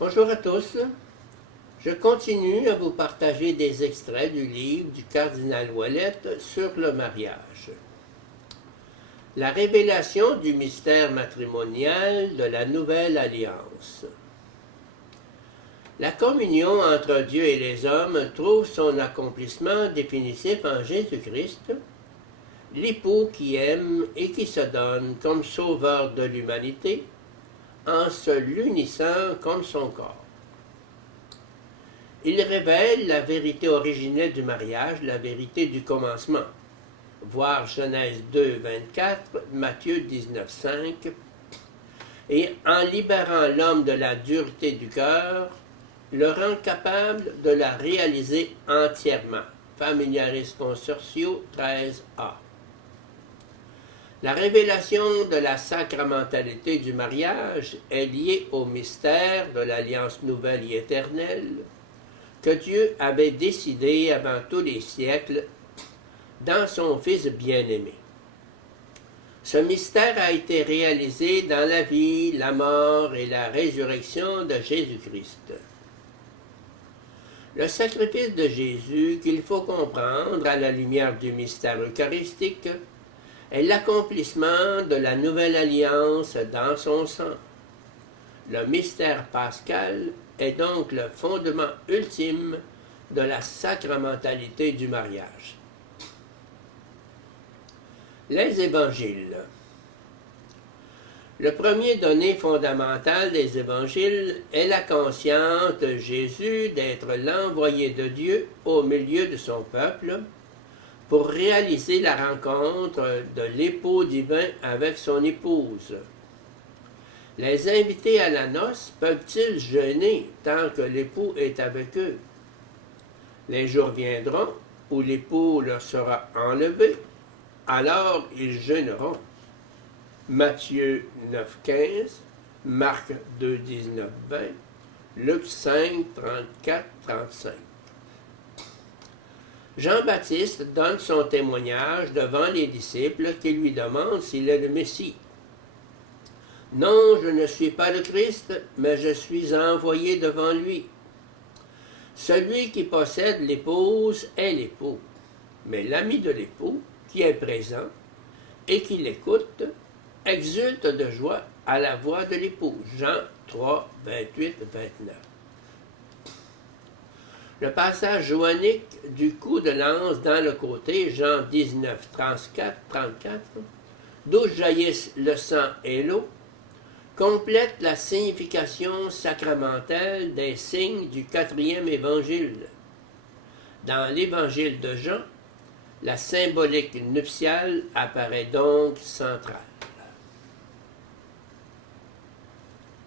Bonjour à tous. Je continue à vous partager des extraits du livre du cardinal Ouellette sur le mariage. La révélation du mystère matrimonial de la Nouvelle Alliance. La communion entre Dieu et les hommes trouve son accomplissement définitif en Jésus-Christ, l'époux qui aime et qui se donne comme sauveur de l'humanité, en se l'unissant comme son corps. Il révèle la vérité originelle du mariage, la vérité du commencement. Voir Genèse 2, 24, Matthieu 19, 5. Et en libérant l'homme de la dureté du cœur, le rend capable de la réaliser entièrement. Familiaris Consortio 13a. La révélation de la sacramentalité du mariage est liée au mystère de l'alliance nouvelle et éternelle que Dieu avait décidé avant tous les siècles dans son Fils bien-aimé. Ce mystère a été réalisé dans la vie, la mort et la résurrection de Jésus-Christ. Le sacrifice de Jésus, qu'il faut comprendre à la lumière du mystère eucharistique, est l'accomplissement de la nouvelle alliance dans son sang. Le mystère pascal est donc le fondement ultime de la sacramentalité du mariage. Les évangiles. Le premier donné fondamental des évangiles est la conscience de Jésus d'être l'envoyé de Dieu au milieu de son peuple pour réaliser la rencontre de l'époux divin avec son épouse. Les invités à la noce peuvent-ils jeûner tant que l'époux est avec eux? Les jours viendront où l'époux leur sera enlevé, alors ils jeûneront. Matthieu 9, 15, Marc 2, 19, 20, Luc 5, 34, 35. Jean-Baptiste donne son témoignage devant les disciples qui lui demandent s'il est le Messie. « Non, je ne suis pas le Christ, mais je suis envoyé devant lui. Celui qui possède l'épouse est l'époux, mais l'ami de l'époux, qui est présent et qui l'écoute, exulte de joie à la voix de l'époux. » Jean 3, 28, 29. Le passage joannique du coup de lance dans le côté, Jean 19, 34, d'où jaillissent le sang et l'eau, complète la signification sacramentelle des signes du 4e évangile. Dans l'évangile de Jean, la symbolique nuptiale apparaît donc centrale.